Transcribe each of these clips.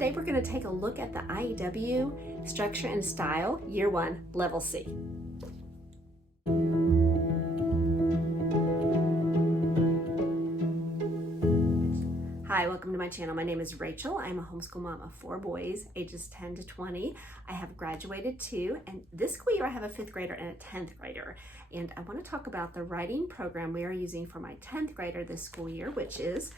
Today we're going to take a look at the IEW Structure and Style Year 1 Level C. Hi, welcome to my channel. My name is Rachel. I'm a homeschool mom of 4 boys, ages 10 to 20. I have graduated too, and this school year I have a 5th grader and a 10th grader. And I want to talk about the writing program we are using for my 10th grader this school year, which is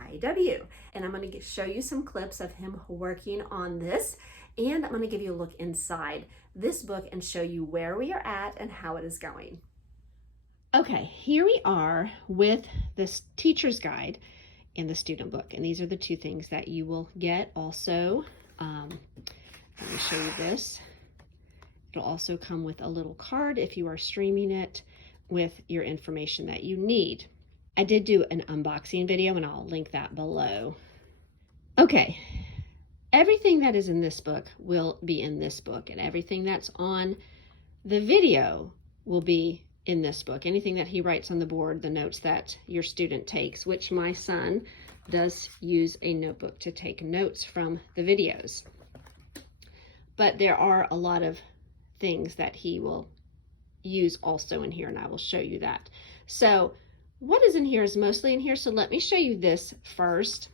IEW. And I'm going to show you some clips of him working on this, and I'm going to give you a look inside this book and show you where we are at and how it is going. Okay, here we are with this teacher's guide and the student book, and these are the two things that you will get. Also, let me show you this. It'll also come with a little card if you are streaming it with your information that you need. I did do an unboxing video and I'll link that below. Okay, everything that is in this book will be in this book, and everything that's on the video will be in this book. Anything that he writes on the board, the notes that your student takes, which my son does use a notebook to take notes from the videos. But there are a lot of things that he will use also in here, and I will show you that. So what is in here is mostly in here. So let me show you this first.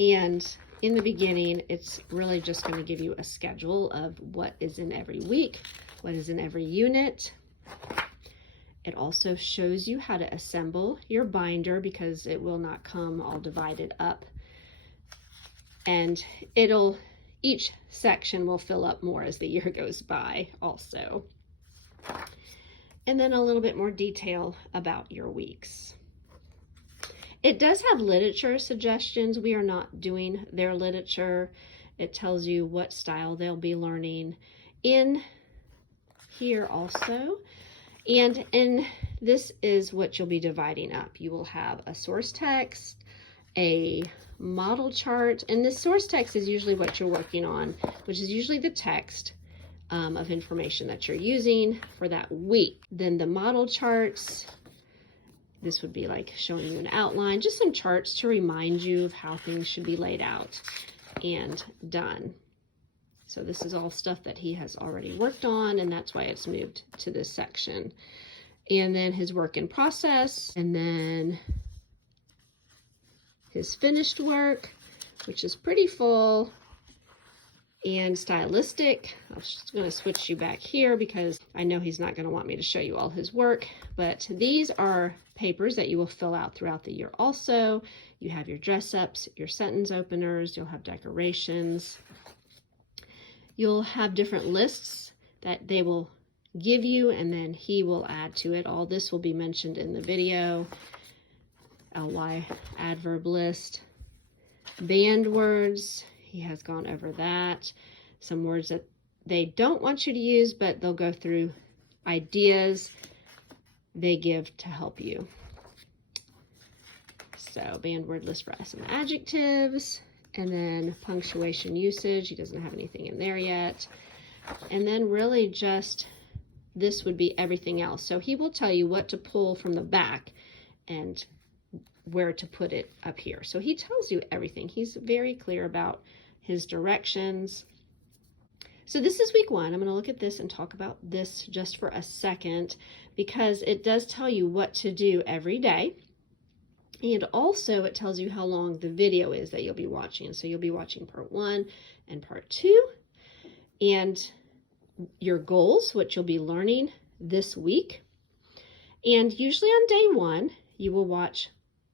And in the beginning, it's really just going to give you a schedule of what is in every week, what is in every unit. It also shows you how to assemble your binder because it will not come all divided up. And each section will fill up more as the year goes by also. And then a little bit more detail about your weeks. It does have literature suggestions. We are not doing their literature. It tells you what style they'll be learning in here also. And this is what you'll be dividing up. You will have a source text, a model chart, and this source text is usually what you're working on, which is usually the text of information that you're using for that week. Then the model charts, this would be like showing you an outline, just some charts to remind you of how things should be laid out and done. So this is all stuff that he has already worked on, and that's why it's moved to this section. And then his work in process, and then his finished work, which is pretty full, and stylistic. I'm just going to switch you back here because I know he's not going to want me to show you all his work, but these are papers that you will fill out throughout the year also. You have your dress ups, your sentence openers, you'll have decorations. You'll have different lists that they will give you, and then he will add to it. All this will be mentioned in the video. LY adverb list, banned words, he has gone over that. Some words that they don't want you to use, but they'll go through ideas they give to help you. So banned word list for some adjectives, and then punctuation usage. He doesn't have anything in there yet. And then really just, this would be everything else. So he will tell you what to pull from the back and where to put it up here. So he tells you everything. He's very clear about his directions. So this is week 1. I'm going to look at this and talk about this just for a second because it does tell you what to do every day. And also it tells you how long the video is that you'll be watching. So you'll be watching part 1 and part 2. And your goals, what you'll be learning this week. And usually on day 1, you will watch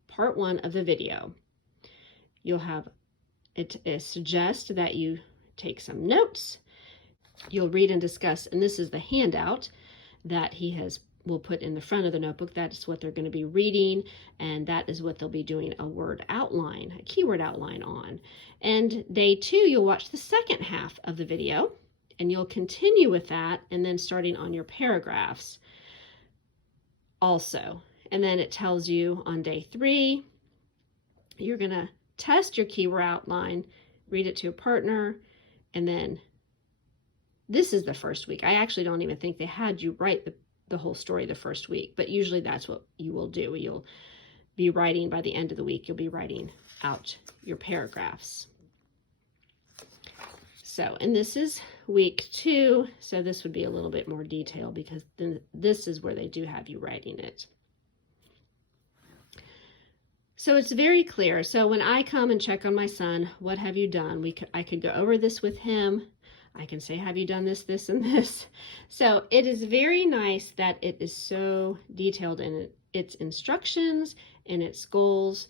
part 1 of the video. You'll have it suggest that you take some notes. You'll read and discuss, and this is the handout that will put in the front of the notebook. That's what they're going to be reading, and that is what they'll be doing a word outline, a keyword outline on. And day 2, you'll watch the second half of the video, and you'll continue with that, and then starting on your paragraphs also. And then it tells you on day 3, you're going to test your keyword outline, read it to a partner, and then this is the first week. I actually don't even think they had you write the whole story the first week, but usually that's what you will do. You'll be writing by the end of the week, you'll be writing out your paragraphs. So, and this is week 2, so this would be a little bit more detailed because then this is where they do have you writing it. So it's very clear. So when I come and check on my son, what have you done? I could go over this with him. I can say, have you done this, this, and this? So it is very nice that it is so detailed in its instructions and its goals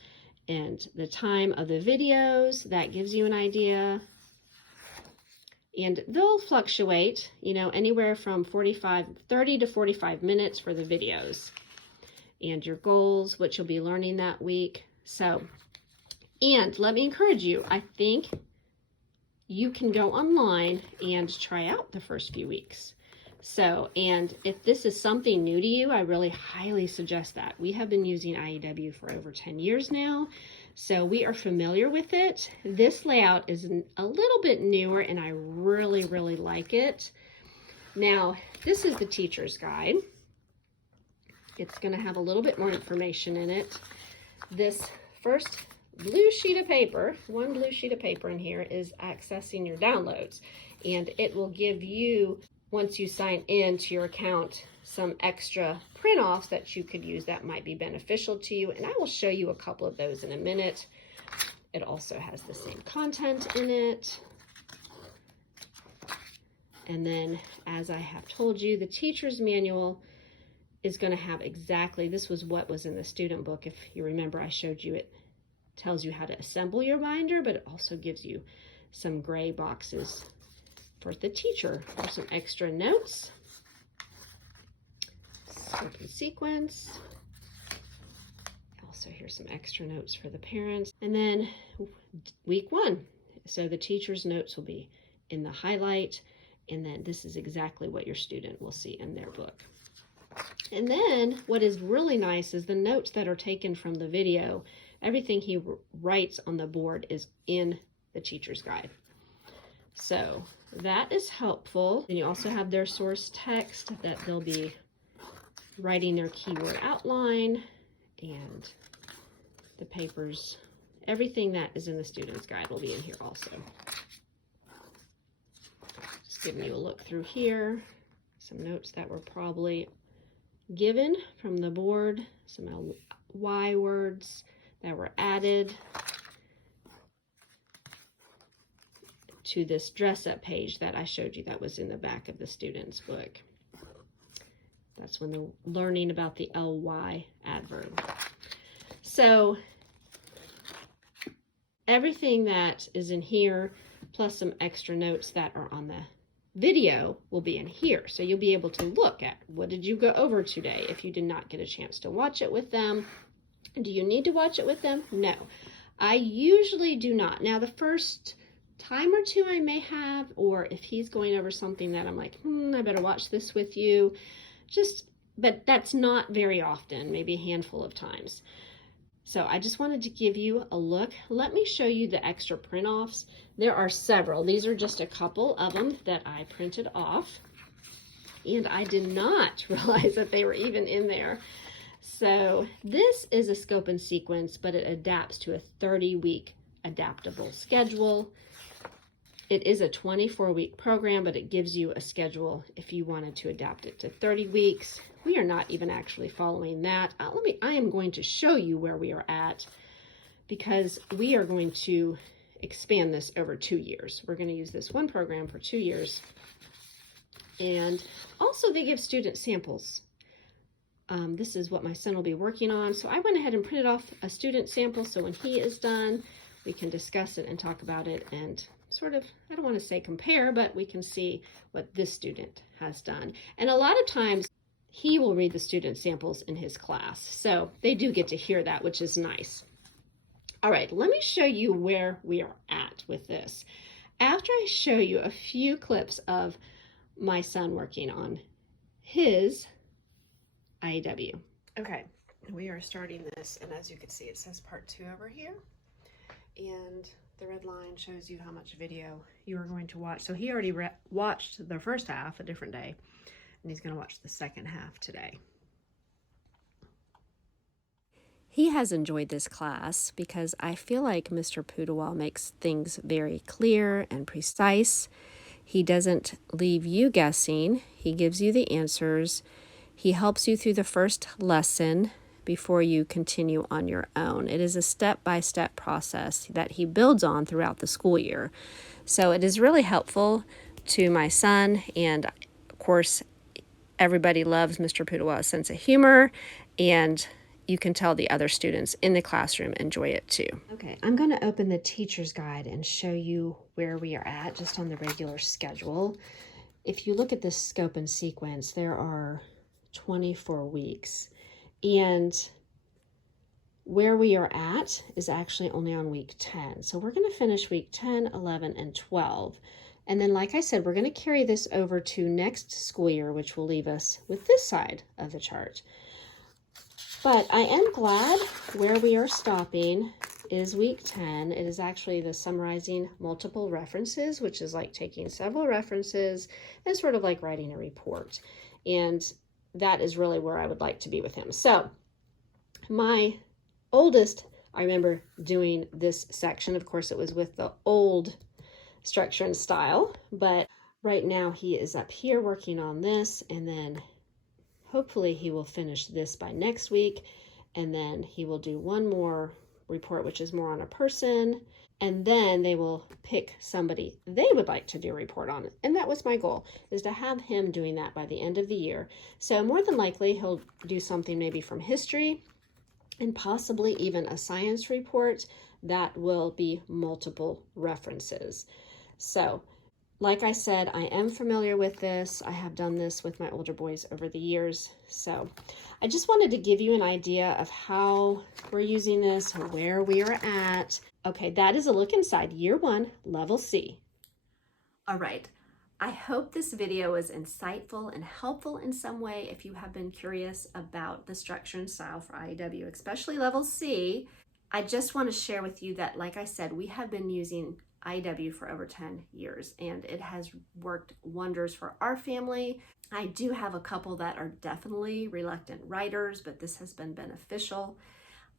and the time of the videos. That gives you an idea. And they'll fluctuate, you know, anywhere from 30 to 45 minutes for the videos. And your goals, what you'll be learning that week. So, and let me encourage you, I think you can go online and try out the first few weeks. So, and if this is something new to you, I really highly suggest that. We have been using IEW for over 10 years now, so we are familiar with it. This layout is a little bit newer, and I really, really like it. Now, this is the teacher's guide. It's going to have a little bit more information in it. This first blue sheet of paper, one blue sheet of paper in here, is accessing your downloads. And it will give you, once you sign in to your account, some extra print-offs that you could use that might be beneficial to you. And I will show you a couple of those in a minute. It also has the same content in it. And then, as I have told you, the teacher's manual is going to have exactly, this was what was in the student book. If you remember, I showed you, it tells you how to assemble your binder, but it also gives you some gray boxes for the teacher for some extra notes. Scope and sequence. Also, here's some extra notes for the parents. And then week 1. So the teacher's notes will be in the highlight, and then this is exactly what your student will see in their book. And then what is really nice is the notes that are taken from the video. Everything he writes on the board is in the teacher's guide. So that is helpful. And you also have their source text that they'll be writing their keyword outline, and the papers, everything that is in the student's guide will be in here also. Just giving you a look through here. Some notes that were probably given from the board, some Y words that were added to this dress-up page that I showed you that was in the back of the student's book. That's when they're learning about the ly adverb. So everything that is in here, plus some extra notes that are on the video, will be in here. So you'll be able to look at what did you go over today if you did not get a chance to watch it with them. Do you need to watch it with them? No, I usually do not. Now, the first time or two I may have, or if he's going over something that I'm like, I better watch this with you, but that's not very often, maybe a handful of times. So I just wanted to give you a look. Let me show you the extra print-offs. There are several. These are just a couple of them that I printed off, and I did not realize that they were even in there. So this is a scope and sequence, but it adapts to a 30-week adaptable schedule. It is a 24-week program, but it gives you a schedule if you wanted to adapt it to 30 weeks. We are not even actually following that. I am going to show you where we are at, because we are going to expand this over 2 years. We're going to use this one program for 2 years. And also they give student samples. This is what my son will be working on. So I went ahead and printed off a student sample, so when he is done, we can discuss it and talk about it and sort of, I don't want to say compare, but we can see what this student has done. And a lot of times he will read the student samples in his class. So they do get to hear that, which is nice. All right, let me show you where we are at with this. After I show you a few clips of my son working on his IEW. Okay, we are starting this, and as you can see, it says part 2 over here. And the red line shows you how much video you are going to watch. So he already watched the first half a different day, and he's going to watch the second half today. He has enjoyed this class because I feel like Mr. Pudawal makes things very clear and precise. He doesn't leave you guessing. He gives you the answers. He helps you through the first lesson before you continue on your own. It is a step-by-step process that he builds on throughout the school year. So it is really helpful to my son, and of course, everybody loves Mr. Pudawal's sense of humor, and you can tell the other students in the classroom enjoy it too. Okay, I'm going to open the teacher's guide and show you where we are at just on the regular schedule. If you look at this scope and sequence, there are 24 weeks, and where we are at is actually only on week 10. So we're going to finish week 10, 11, and 12. And then, like I said, we're going to carry this over to next school year, which will leave us with this side of the chart. But I am glad where we are stopping is week 10. It is actually the summarizing multiple references, which is like taking several references and sort of like writing a report. And that is really where I would like to be with him. So my oldest, I remember doing this section. Of course, it was with the old structure and style, but right now he is up here working on this, and then hopefully he will finish this by next week, and then he will do one more report, which is more on a person, and then they will pick somebody they would like to do a report on. And that was my goal, is to have him doing that by the end of the year. So more than likely he'll do something maybe from history, and possibly even a science report that will be multiple references. So, like I said, I am familiar with this. I have done this with my older boys over the years. So I just wanted to give you an idea of how we're using this, where we are at. Okay, that is a look inside year 1, level C. All right. I hope this video was insightful and helpful in some way if you have been curious about the structure and style for IEW, especially level C. I just want to share with you that, like I said, we have been using IEW for over 10 years, and it has worked wonders for our family. I do have a couple that are definitely reluctant writers, but this has been beneficial.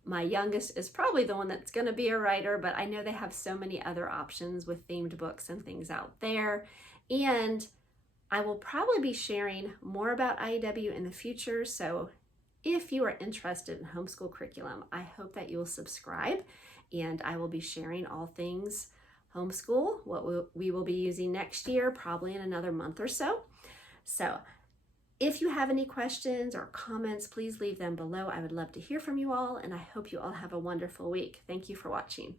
My youngest is probably the one that's going to be a writer, but I know they have so many other options with themed books and things out there. And I will probably be sharing more about IEW in the future. So if you are interested in homeschool curriculum, I hope that you will subscribe, and I will be sharing all things homeschool, what we will be using next year, probably in another month or so. So if you have any questions or comments, please leave them below. I would love to hear from you all, and I hope you all have a wonderful week. Thank you for watching.